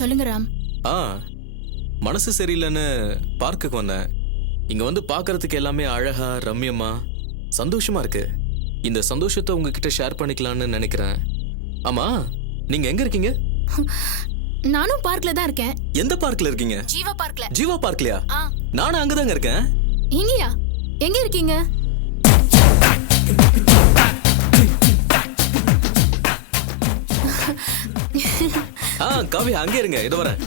சொல்லுங்க ராம். ஆ மனசு சரியில்லைன்னு பார்க்குக்கு வந்தேன். இங்க வந்து பார்க்கறதுக்கு எல்லாமே அழகா ரம்யமா சந்தோஷமா இருக்கு. இந்த சந்தோஷத்தை உங்ககிட்ட ஷேர் பண்ணிக்கலாம்னு நினைக்கிறேன். ஆமா, நீங்க எங்க இருக்கீங்க? நானும் பார்க்ல தான் இருக்கேன். எந்த பார்க்ல இருக்கீங்க? ஜீவா பார்க்ல. ஜீவா பார்க்லயா? நானும் அங்கதாங்க இருக்கேன். இங்கயா? எங்க இருக்கீங்க? காவியா அங்கே இருங்க, இதோ வரேன்.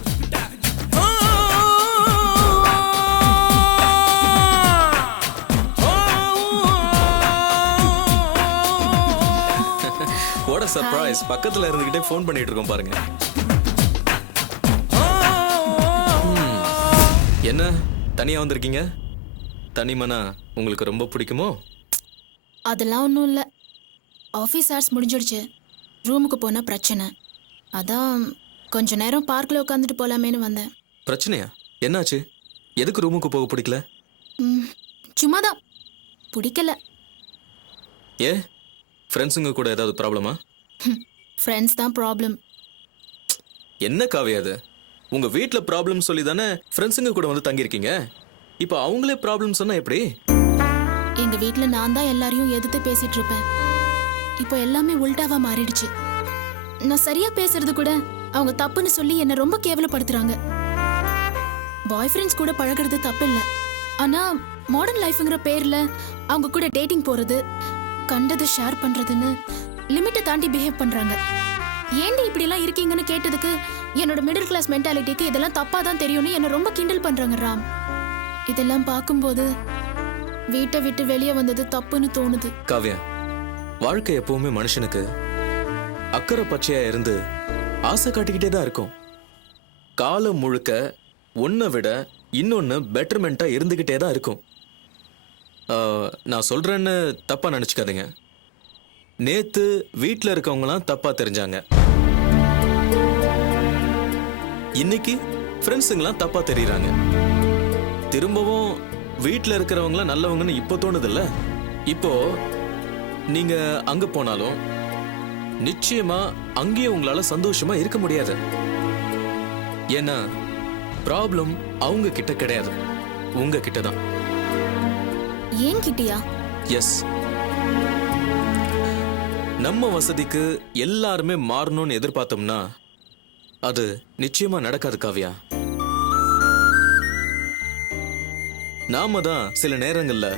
What a surprise. பக்கத்துல இருந்துகிட்டே ஃபோன் பண்ணிட்டு இருக்கோம் பாருங்க. என்ன தனியா வந்திருக்கீங்க? தனிமனா உங்களுக்கு ரொம்ப பிடிக்குமோ? அதெல்லாம் ஒன்றும் இல்லை. ஆஃபீஸ் ஹார்ஸ் முடிஞ்சிடுச்சு. ரூமுக்கு போனால் பிரச்சனை. அதான் கொஞ்ச நேரம் பார்க்கில் உட்காந்துட்டு போகலாமேன்னு வந்தேன். பிரச்சனையா? என்னாச்சு? எதுக்கு ரூமுக்கு போக பிடிக்கல? சும்மாதான் பிடிக்கல. ஏ, ஃப்ரெண்ட்ஸுங்க கூட ஏதாவது ப்ராப்ளமா? ஃப்ரெண்ட்ஸ் தான் ப்ராப்ளம். என்ன காவியா அது? உங்க வீட்டில் ப்ராப்ளம் சொல்லி தானே ஃப்ரெண்ட்ஸுங்க கூட வந்து தங்கியிருக்கீங்க. இப்போ அவங்களே ப்ராப்ளம் சொன்னா எப்படி? எங்க வீட்டில் நான் தான் எல்லாரையும் எதிர்த்து பேசிட்டு இருப்பேன். இப்போ எல்லாமே உல்டாவா மாறிடுச்சு. நான் சரியா பேசுறது கூட அவங்க தப்புன்னு சொல்லி என்ன ரொம்ப கேவலப்படுத்துறாங்க. பாய் ஃப்ரெண்ட்ஸ் கூட பழகிறது தப்பு இல்லை. ஆனா மாடர்ன் லைஃப்ங்கிற பேர்ல அவங்க கூட டேட்டிங் போறது, கண்டதை ஷேர் பண்றதுன்னு லிமிட்டை தாண்டி பிஹேவ் பண்றாங்க. ஏன்டி இப்படி எல்லாம் இருக்கீங்கன்னு கேட்டதுக்கு என்னோட மிடில் கிளாஸ் மென்டாலிட்டிக்கு இதெல்லாம் தப்பா தான் தெரியும்னு என்ன ரொம்ப கிண்டல் பண்றாங்க ராம். இதெல்லாம் பார்க்கும்போது வீட்டை விட்டு வெளியே வந்தது தப்புன்னு தோணுது. காவியா, வாழ்க்கை எப்பவுமே மனுஷனுக்கு அக்கறை பச்சையா இருந்து ஆசை காட்டிக்கிட்டே தான் இருக்கும். காலம் முழுக்க ஒன்றை விட இன்னொன்னு பெட்டர்மெண்டா இருந்துகிட்டே தான் இருக்கும். நான் சொல்றேன்னு தப்பா நினைச்சுக்காதீங்க. நேத்து வீட்டில் இருக்கவங்களாம் தப்பா தெரிஞ்சாங்க. இன்னைக்கு ஃப்ரெண்ட்ஸுங்களாம் தப்பா தெரியுறாங்க. திரும்பவும் வீட்டில் இருக்கிறவங்களாம் நல்லவங்கன்னு இப்போ தோணுதில்ல. இப்போ நீங்க அங்க போனாலும் நிச்சயமா அங்கேயே உங்களால சந்தோஷமா இருக்க முடியாது. ஏன்னா ப்ராப்ளம் அவங்க கிட்ட கிடையாது, உங்க கிட்ட தான். ஏன் கிட்டயா? எஸ். நம்ம வசதிக்கு எல்லாருமே மாறணும்னு எதிர்பார்த்தோம்னா அது நிச்சயமா நடக்காது காவியா. நாம தான் சில நேரங்கள்ல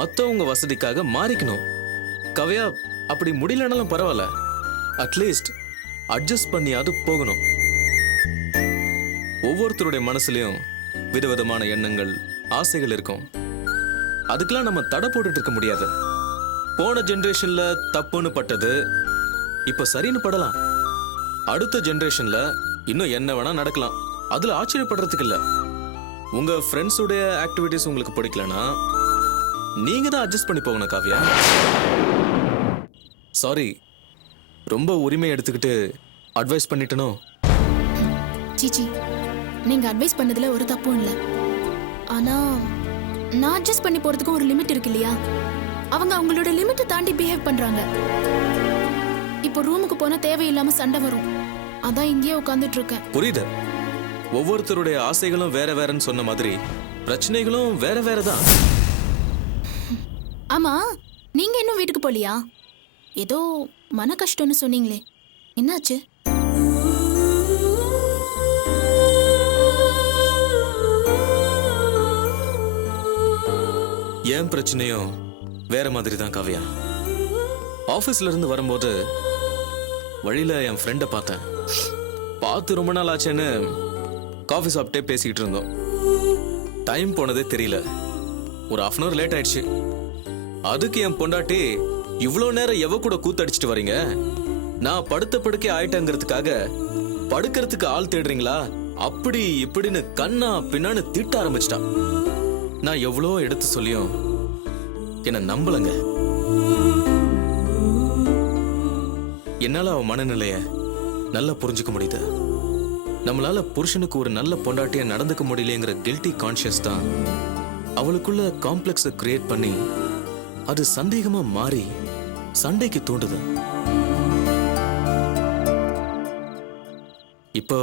மத்தவங்க வசதிக்காக மாறிக்கணும். காவியா, அப்படி முடியலனாலும் பரவாயில்ல, அட்லீஸ்ட் அட்ஜஸ்ட் பண்ணியாவது போகணும். ஒவ்வொருத்தருடைய மனசுலயும் விதவிதமான எண்ணங்கள், ஆசைகள் இருக்கும். அதுக்கெல்லாம் நம்ம தடை போட்டுட்டு இருக்க முடியாது. போன ஜெனரேஷன்ல தப்புன்னு பட்டது இப்ப சரின்னு படலாம். அடுத்த ஜெனரேஷன்ல இன்னும் என்ன வேணா நடக்கலாம். அதுல ஆச்சரியப்படுறதுக்கு இல்ல. உங்க ஃப்ரெண்ட்ஸுடைய ஆக்டிவிட்டிஸ் உங்களுக்கு பிடிக்கலனா நீங்க தான் அட்ஜஸ்ட் பண்ணி போகணும் காவியா. சாரி, ரொம்ப உரிமை எடுத்துக்கிட்டு அட்வைஸ் பண்ணிட்டனோ? சீச்சி, நீங்க அட்வைஸ் பண்ணதுல ஒரு தப்பும் இல்லை. ஆனா நான் அட்ஜஸ்ட் பண்ணி போறதுக்கு ஒரு லிமிட் இருக்கு இல்லையா? அவங்க அவங்களோட லிமிட்டை தாண்டி பிஹேவ் பண்றாங்க. இப்போ ரூமுக்கு போனா தேவையில்லாம சண்டை வரும். அதான் இங்கேயே உட்காந்துட்டு இருக்கேன். புரியுது. ஒவ்வொருத்தருடைய ஆசைகளும் வேற வேறன்னு சொன்ன மாதிரி பிரச்சனைகளும் வேற வேற தான். ஆமா, நீங்க இன்னும் வீட்டுக்கு போலியா? ஏதோ மன கஷ்டம்னு சொன்னீங்களே, என்னாச்சு? ஏன் பிரச்சனையும் வேற மாதிரி தான் காவியா. ஆபீஸ்ல இருந்து வரும்போது வழியில என் ஃப்ரெண்டை பார்த்தேன். பார்த்து ரொம்ப நாள் ஆச்சேன்னு காஃபி சாப்பிட்டே பேசிக்கிட்டு இருந்தோம். டைம் போனதே தெரியல. ஒரு 1/2 hour லேட் ஆயிடுச்சு. அதுக்கு என் பொண்டாட்டி, இவ்வளோ நேரம் எவ கூட கூத்தடிச்சிட்டு வரீங்க? நான் படுத்த படுக்கை ஆயிட்டேங்கிறதுக்காக படுக்கிறதுக்கு ஆள் தேடுறீங்களா? அப்படி இப்படின்னு கண்ணா பின்னான்னு திட்ட ஆரம்பிச்சிட்டான். நான் எவ்வளோ எடுத்து சொல்லியும் என்ன நம்பலங்க. என்னால அவன் மனநிலைய நல்லா புரிஞ்சுக்க முடியுது. நம்மளால புருஷனுக்கு ஒரு நல்ல பொண்டாட்டிய நடந்துக்க முடியலங்கிற கில்ட்டி கான்ஷியஸ் தான் அவளுக்குள்ள காம்ப்ளெக்ஸை கிரியேட் பண்ணி அது சந்தேகமா மாறி சண்டைக்கு தூண்டுது. இப்போ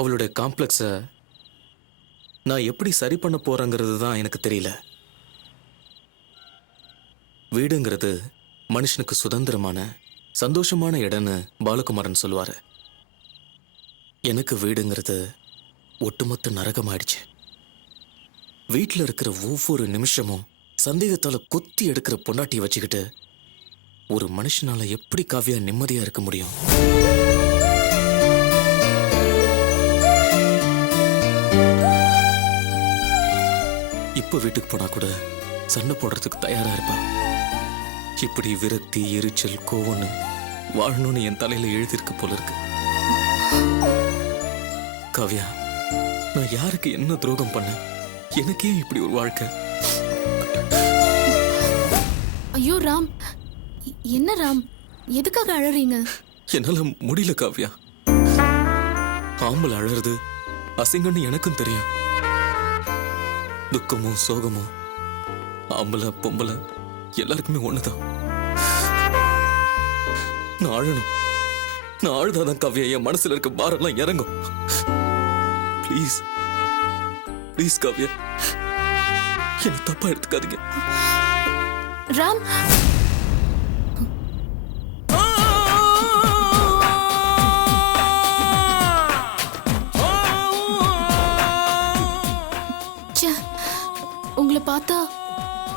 அவளுடைய காம்ப்ளெக்ஸை நான் எப்படி சரி பண்ண போறேங்கிறது தான் எனக்கு தெரியல. வீடுங்கிறது மனுஷனுக்கு சுதந்திரமான சந்தோஷமான இடம்னு பாலகுமாரன் சொல்லுவாரு. எனக்கு வீடுங்கிறது ஒட்டுமொத்த நரகமாயிடுச்சு. வீட்டில் இருக்கிற ஒவ்வொரு நிமிஷமும் சந்தேகத்தால கொத்தி எடுக்கிற பொண்டாட்டியை வச்சுக்கிட்டு ஒரு மனுஷனால எப்படி காவியா நிம்மதியா இருக்க முடியும்? இப்ப வீட்டுக்கு போனா கூட சண்டை போடுறதுக்கு தயாரா இருப்பா. இப்படி விரக்தி, எரிச்சல், கோவம்னு வாழணும்னு என் தலையில எழுதியிருக்கு போல இருக்கு. காவியா, நான் யாருக்கு என்ன துரோகம் பண்ண? எனக்கே இப்படி ஒரு வாழ்க்கை. ஐயோ ராம், என்ன ராம், எதுக்காக அழறீங்க? என்னால முடியல காவியா. ஆம்பளை அழறது அசிங்கன்னு எனக்கும் தெரியும். துக்கமும் சோகமும் ஆம்பளை பொம்பளை எல்லாருக்குமே ஒண்ணுதான். நான் அழணும். நான் அழுதாதான் காவியா என் மனசுல இருக்க பாரெல்லாம் இறங்கும். ப்ளீஸ் ப்ளீஸ் காவியா, என்ன தப்பா எடுத்துக்காதீங்க. ராம், உங்களை பார்த்தா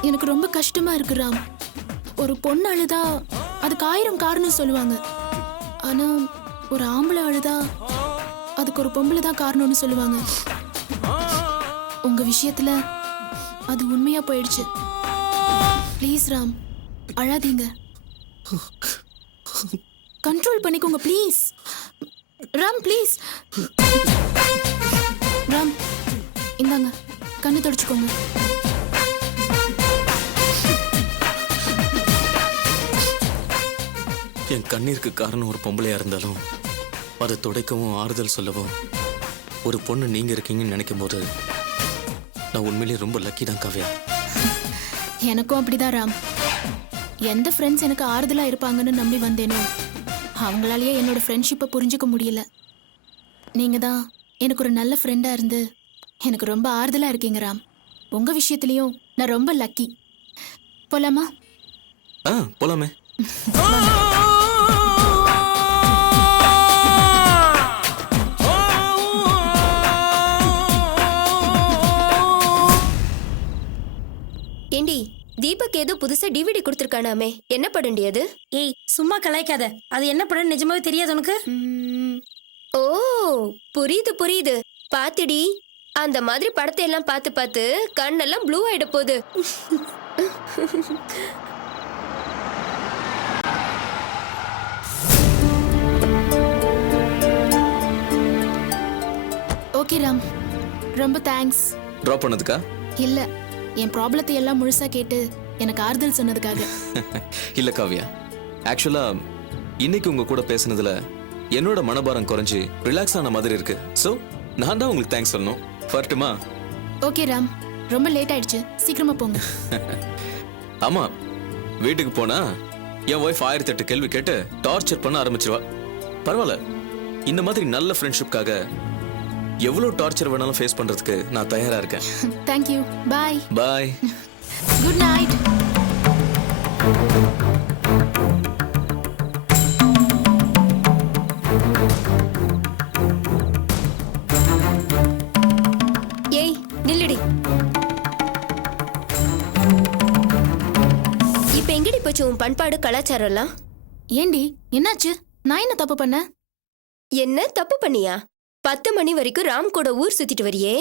எனக்கு ரொம்ப கஷ்டமா இருக்கு ராம். ஒரு பொண்ணு அழுதா அதுக்கு 1000 காரணம் சொல்லுவாங்க. ஆனா ஒரு ஆம்பளை அழுதா அதுக்கு ஒரு பொம்பளை தான் காரணம்னு சொல்லுவாங்க. உங்க விஷயத்துல அது உண்மையா போயிடுச்சு. ப்ளீஸ் ராம், அழாதீங்க. கண்ட்ரோல் பண்ணிக்கோங்க ப்ளீஸ். ராம் ப்ளீஸ். ராம், இந்தாங்க, கண்ணு தொடச்சுக்கோங்க. என் கண்ணீருக்கு காரணம் ஒரு பொம்பளையா இருந்தாலும் அதை துடைக்கவும் ஆறுதல் சொல்லவும் ஒரு பொண்ணு நீங்க இருக்கீங்கன்னு நினைக்கும் போது நான் உண்மையிலேயே ரொம்ப லக்கி தான் காவியா. எனக்கும் அப்படிதான் ராம். எந்த ஃப்ரெண்ட்ஸ் எனக்கு ஆறுதலா இருப்பாங்கன்னு நம்பி வந்தேனோ அவங்களாலேயே என்னோட ஃப்ரெண்ட்ஷிப்பை புரிஞ்சுக்க முடியல. நீங்க தான் எனக்கு ஒரு நல்ல ஃப்ரெண்டா இருந்து எனக்கு ரொம்ப ஆறுதலா இருக்கீங்க ராம். உங்க விஷயத்துலயும் நான் ரொம்ப லக்கி. போலாமா? போலாமே. ஏண்டி, தீபக் ஏதோ புதுசா டிவிடி கொடுத்திருக்கானாமே, என்ன படண்டி அது? ஏய், சும்மா கலாய்க்காத. அது என்ன படம் நிஜமாவே தெரியாது உனக்கு? ஓ, புரியுது புரியுது. பாத்துடி, அந்த மாதிரி படத்தை எல்லாம் பார்த்து பார்த்து கண்ணெல்லாம் ப்ளூ ஆயிட போகுது. ஓகே ராம், ரொம்ப தேங்க்ஸ். ட்ராப் பண்ணதுக்கா? இல்ல, என் ப்ராப்ளத்தை எல்லாம் முழுசா கேட்டு எனக்கு ஆறுதல் சொன்னதுக்காக. இல்ல காவியா, ஆக்சுவலா இன்னைக்கு உங்க கூட பேசுனதுல என்னோட மனபாரம் குறைஞ்சு ரிலாக்ஸ் ஆன மாதிரி இருக்கு. சோ நான் தான் உங்களுக்கு தேங்க்ஸ் சொல்லணும். வரட்டுமா? ஓகே ராம், ரொம்ப லேட் ஆயிடுச்சு, சீக்கிரமா போங்க. ஆமா, வீட்டுக்கு போனா என் ஒய்ஃப் 1008 கேள்வி கேட்டு டார்ச்சர் பண்ண ஆரம்பிச்சிருவா. பரவாயில்ல, இந்த மாதிரி நல்ல ஃப்ரெண்ட்ஷிப்காக எவ்வளவு டார்ச்சர் வேணாலும் ஃபேஸ் பண்றதுக்கு நான் தயாரா இருக்கேன். Thank you. Bye. Bye. Good night. ஏய், நில்லுடி. இப்ப எங்கடி போச்சு உன் பண்பாடு கலாச்சாரம் எல்லாம்? ஏண்டி, என்னாச்சு? நான் என்ன தப்பு பண்ண? என்ன தப்பு பண்ணியா? 10 மணி வரைக்கும் ராம் கூட ஊர் சுத்திட்டு வரியே,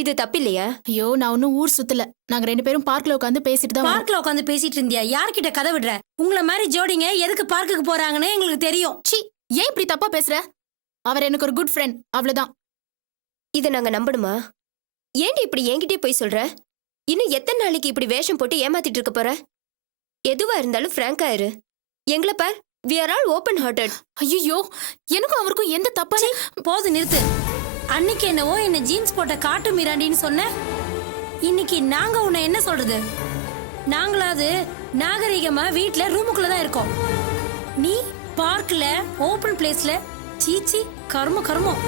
இது தப்பு இல்லையா? ஐயோ, நான் ஒன்னும் ஊர் சுத்தல. நாங்க 2 பேரும் பார்க்ல உட்காந்து பேசிட்டு தான். பார்க்ல உட்காந்து பேசிட்டு இருந்தியா? யார்கிட்ட கதை விடுற? உங்கள மாதிரி ஜோடிங்க எதுக்கு பார்க்குக்கு போறாங்கன்னு எங்களுக்கு தெரியும். சி, ஏன் இப்படி தப்பா பேசுற? அவர் எனக்கு ஒரு குட் ஃப்ரெண்ட், அவ்வளவுதான். இத நாங்க நம்பணுமா? ஏன்டி இப்படி என்கிட்டே போய் சொல்ற? இன்னும் எத்தனை நாளைக்கு இப்படி வேஷம் போட்டு ஏமாத்திட்டு இருக்க போற? எதுவா இருந்தாலும் ஃப்ராங்கா இரு. எங்களை பார், we are all open hearted. ஐயோ, எனக்கும் அவருக்கும் எந்த தப்பானே. போது நிறுத்து. அன்னைக்கு என்னவோ என்ன ஜீன்ஸ் போட்ட காட்டு மிராண்டின்னு சொன்ன. இன்னைக்கு நாங்க உன்னை என்ன சொல்றது? நாங்களாவது நாகரிகமா வீட்ல ரூமுக்குள்ள தான் இருக்கோம். நீ பார்க்ல ஓபன் பிளேஸ்ல சீச்சி, கர்மம் கர்மம்.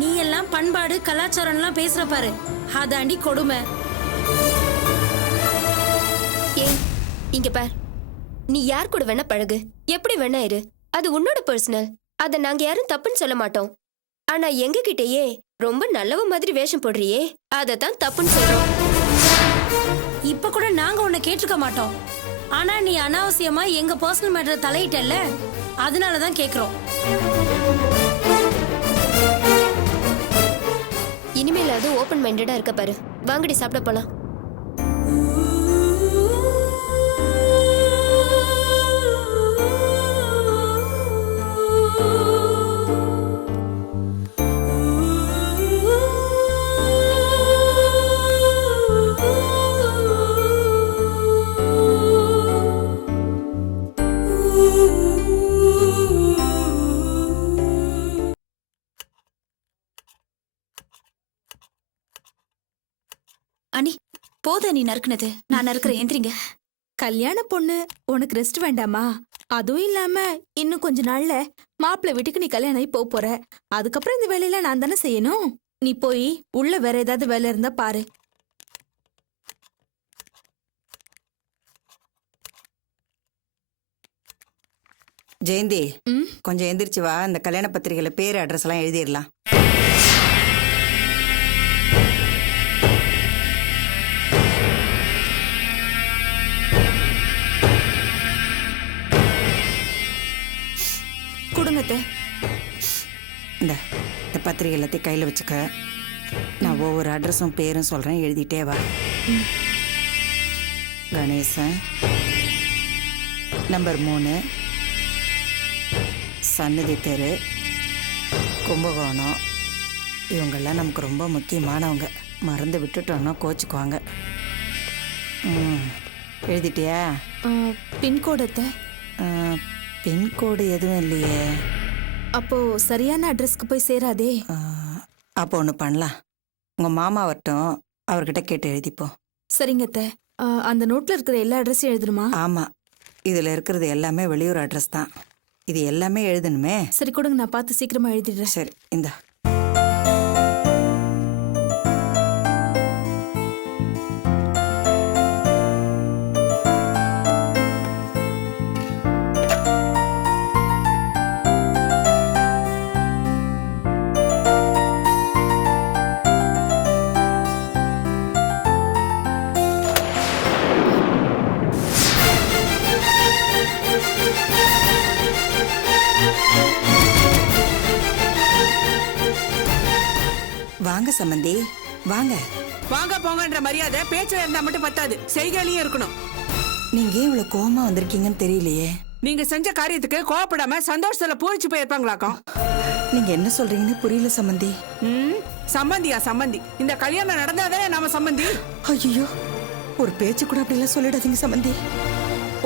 நீ எல்லாம் பண்பாடு கலாச்சாரம்லாம் பேசுற பாரு, அதாண்டி கொடுமை. ஏய் இங்க பார், நீ யார் கூட வேணா பழகு, எப்படி வேணா இரு, அது உன்னோட பர்சனல். அத நாங்க யாரும் தப்புன்னு சொல்ல மாட்டோம். ஆனா எங்க கிட்டயே ரொம்ப நல்லவ மாதிரி வேஷம் போடுறியே, அதத்தான் தப்புன்னு சொல்றோம். இப்ப கூட நாங்க உன்னை கேட்டிருக்க மாட்டோம். ஆனா நீ அனாவசியமா எங்க பர்சனல் மேட்டர் தலையிட்டல்ல, அதனாலதான் கேக்குறோம். இனிமேல் அது ஓபன் மைண்டடா இருக்க பாரு. வாங்கடி சாப்பிட போலாம். அனி போத நீ நறுக்குனது, நான் நறுக்குறேன். எந்திரிங்க. கல்யாண பொண்ணு, உனக்கு ரெஸ்ட் வேண்டாமா? அதுவும் இல்லாம இன்னும் கொஞ்ச நாள்ல மாப்பிள்ளை வீட்டுக்கு நீ கல்யாணம் ஆகி போற. அதுக்கப்புறம் இந்த வேலையெல்லாம் நான் தானே செய்யணும். நீ போய் உள்ள வேற ஏதாவது வேலை இருந்தா பாரு. ஜெயந்தி, கொஞ்சம் எந்திரிச்சு வா. இந்த கல்யாண பத்திரிகையில பேர் அட்ரஸ் எல்லாம் எழுதிடலாம். குடுங்கத்தை இந்த பத்திரிகை எல்லாத்தையும் கையில் வச்சுக்க. நான் ஒவ்வொரு அட்ரஸும் பேரும் சொல்கிறேன், எழுதிட்டே வா. கணேசன், நம்பர் 3, சன்னதி தெரு, கும்பகோணம். இவங்கெல்லாம் நமக்கு ரொம்ப முக்கியமானவங்க. மறந்து விட்டுட்டோன்னா கோச்சுக்குவாங்க. எழுதிட்டியா? பின்கோடத்தை பின்கோடு எதுவும் இல்லையே. அப்போ சரியான அட்ரஸ்க்கு போய் சேராதே. அப்போ ஒன்று பண்ணலாம், உங்கள் மாமா வரட்டும், அவர்கிட்ட கேட்டு எழுதிப்போம். சரிங்கத்த. அந்த நோட்ல இருக்கிற எல்லா அட்ரஸையும் எழுதணுமா? ஆமாம், இதில் இருக்கிறது எல்லாமே வெளியூர் அட்ரஸ் தான். இது எல்லாமே எழுதணுமே. சரி கொடுங்க, நான் பார்த்து சீக்கிரமா எழுதிடுறேன். சரி இந்தா. வாங்க சம்பந்தி, வாங்க. வாங்க போங்கன்ற மரியாதை பேச்சுல இருந்தா மட்டும் பத்தாது, செய்கையிலயும் இருக்கணும். நீங்க ஏன் இவ்வளவு கோவமா வந்திருக்கீங்கன்னு தெரியலையே. நீங்க செஞ்ச காரியத்துக்கு கோவப்படாம சந்தோஷத்துல பூரிச்சு போயிருப்பாங்களாக்கும். நீங்க என்ன சொல்றீங்கன்னு புரியல சம்பந்தி. சம்பந்தியா? சம்பந்தி இந்த கல்யாணம் நடந்தாதானே நாம சம்பந்தி. ஐயோ, ஒரு பேச்சு கூட அப்படி எல்லாம் சொல்லிடாதீங்க சம்பந்தி.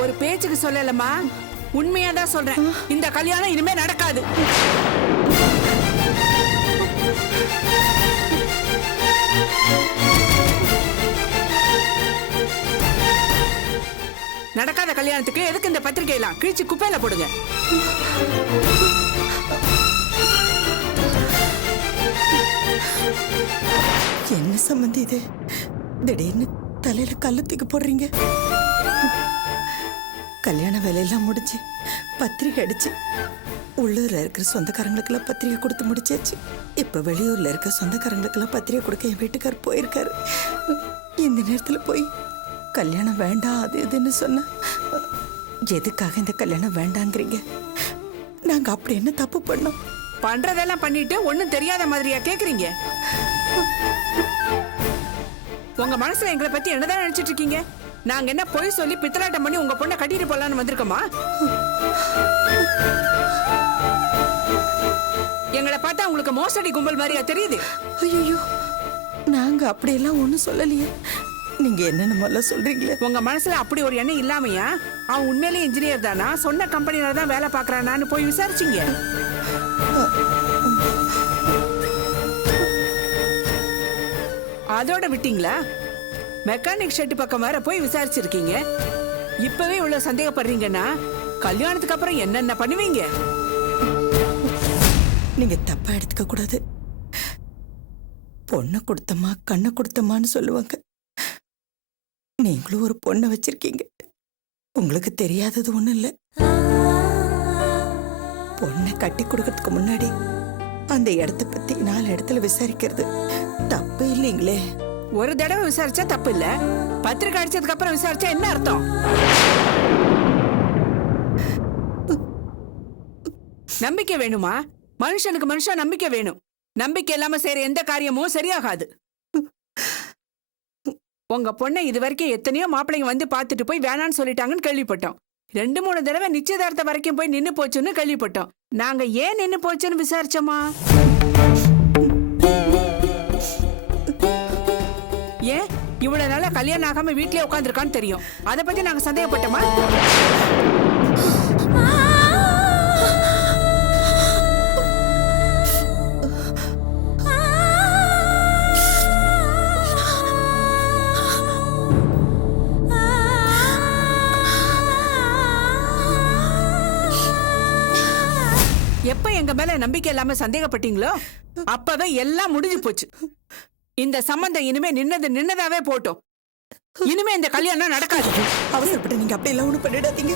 ஒரு பேச்சுக்கு சொல்லலமா, உண்மையாதான் சொல்றேன். இந்த கல்யாணம் இனிமே நடக்காது. நடக்காத கல்யாணத்துக்கு எதுக்கு இந்த பத்திரிகை எல்லாம் கிழிச்சு குப்பையில போடுங்க. என்ன சம்பந்தி இது? திடீர்னு தலையில கல்லு தூக்கி போடுறீங்க. கல்யாண வேலையெல்லாம் முடிஞ்சு பத்திரிகை அடிச்சு உள்ளூர்ல இருக்கிற சொந்தக்காரங்களுக்கெல்லாம் பத்திரிகை கொடுத்து முடிச்சாச்சு. இப்ப வெளியூர்ல இருக்க சொந்தக்காரங்களுக்கெல்லாம் பத்திரிகை கொடுக்க என் வீட்டுக்கார் போயிருக்காரு. இந்த நேரத்துல போய் கல்யாணம் வேண்டாம் அது இதுன்னு சொன்ன, எதுக்காக இந்த கல்யாணம் வேண்டாங்கிறீங்க? நாங்க அப்படி என்ன தப்பு பண்ணோம்? பண்றதெல்லாம் பண்ணிட்டு ஒண்ணும் தெரியாத மாதிரியா கேக்குறீங்க? உங்க மனசுல எங்களை பத்தி என்னதான் நினைச்சிட்டு இருக்கீங்க? நாங்க என்ன பொய் சொல்லி பித்தலாட்டம் பண்ணி உங்க பொண்ணை கட்டிட்டு போலான்னு வந்திருக்கோமா? எங்களை பார்த்தா உங்களுக்கு மோசடி கும்பல் மாதிரியா தெரியுது? ஐயோ, நாங்க அப்படியெல்லாம் ஒண்ணும் சொல்லலையே. நீங்க என்னென்ன முதல்ல சொல்றீங்களே. உங்க மனசுல அப்படி ஒரு எண்ணம் இல்லாமையா அவன் உண்மையிலேயே இன்ஜினியர் தானா, சொன்ன கம்பெனில தான் வேலை பாக்குறானான்னு போய் விசாரிச்சீங்க? அதோட விட்டீங்களா? மெக்கானிக் ஷெட் பக்கம் வேற போய் விசாரிச்சிருக்கீங்க. இப்பவே இவ்வளவு சந்தேகப்படுறீங்கன்னா கல்யாணத்துக்கு அப்புறம் என்னென்ன பண்ணுவீங்க? நீங்க தப்பா எடுத்துக்க கூடாது. பொண்ணை கொடுத்தம்மா கண்ணை கொடுத்தம்மான்னு சொல்லுவாங்க. நீங்களும் ஒரு பொண்ணை வச்சிருக்கீங்க. உங்களுக்கு தெரியாதது ஒண்ணும் இல்ல. பொண்ணை கட்டி கொடுக்கறதுக்கு முன்னாடி அந்த இடத்த பத்தி 4 இடத்துல விசாரிக்கிறது தப்பு இல்லைங்களே. ஒரு தடவை விசாரிச்சா தப்பு இல்ல, பத்திரிக்கை அடிச்சதுக்கு அப்புறம் விசாரிச்சா என்ன அர்த்தம்? நம்பிக்கை வேணுமா? மனுஷனுக்கு மனுஷன் நம்பிக்கை வேணும். நம்பிக்கை இல்லாம செய்யற எந்த காரியமும் சரியாகாது. உங்க பொண்ணை இது வரைக்கும் எத்தனையோ மாப்பிள்ளைங்க வந்து பார்த்துட்டு போய் வேணான்னு சொல்லிட்டாங்கன்னு கேள்விப்பட்டோம். 2-3 தடவை நிச்சயதார்த்தம் வரைக்கும் போய் நின்னு போச்சுன்னு கேள்விப்பட்டோம். நாங்க ஏன் நின்னு போச்சுன்னு விசாரிச்சோமா? ஏன் இவ்வளவு நாளா கல்யாணம் ஆகாம வீட்லயே உட்காந்துருக்கான்னு தெரியும். அதை பத்தி நாங்க சந்தேகப்பட்டோமா? எப்ப எங்க மேல நம்பிக்கை இல்லாம சந்தேகப்பட்டீங்களோ அப்பவே எல்லாம் முடிஞ்சு போச்சு. இந்த சம்பந்தம் இனிமே நின்னதாவே போட்டோம். இனிமே இந்த கல்யாணம் நடக்காது. அவசரப்பட்டு நீங்க அப்படி எல்லாம் ஒண்ணும் பண்ணிடாதீங்க.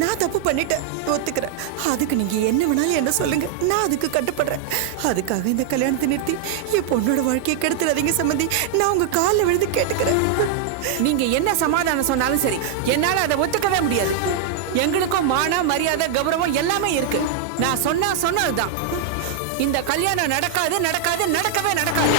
நான் தப்பு பண்ணிட்டேன், ஒத்துக்கிறேன். அதுக்கு நீங்க என்ன வேணாலும் என்ன சொல்லுங்க, நான் அதுக்கு கட்டுப்படுறேன். அதுக்காக இந்த கல்யாணத்தை நிறுத்தி என் பொண்ணோட வாழ்க்கையை கெடுத்துறாதீங்க சம்பந்தி. நான் உங்க காலில் விழுந்து கேட்டுக்கிறேன். நீங்க என்ன சமாதானம் சொன்னாலும் சரி, என்னால அதை ஒத்துக்கவே முடியாது. எங்களுக்கும் மானம் மரியாதை கௌரவம் எல்லாமே இருக்கு. நான் சொன்னதுதான். இந்த கல்யாணம் நடக்காது, நடக்கவே நடக்காது.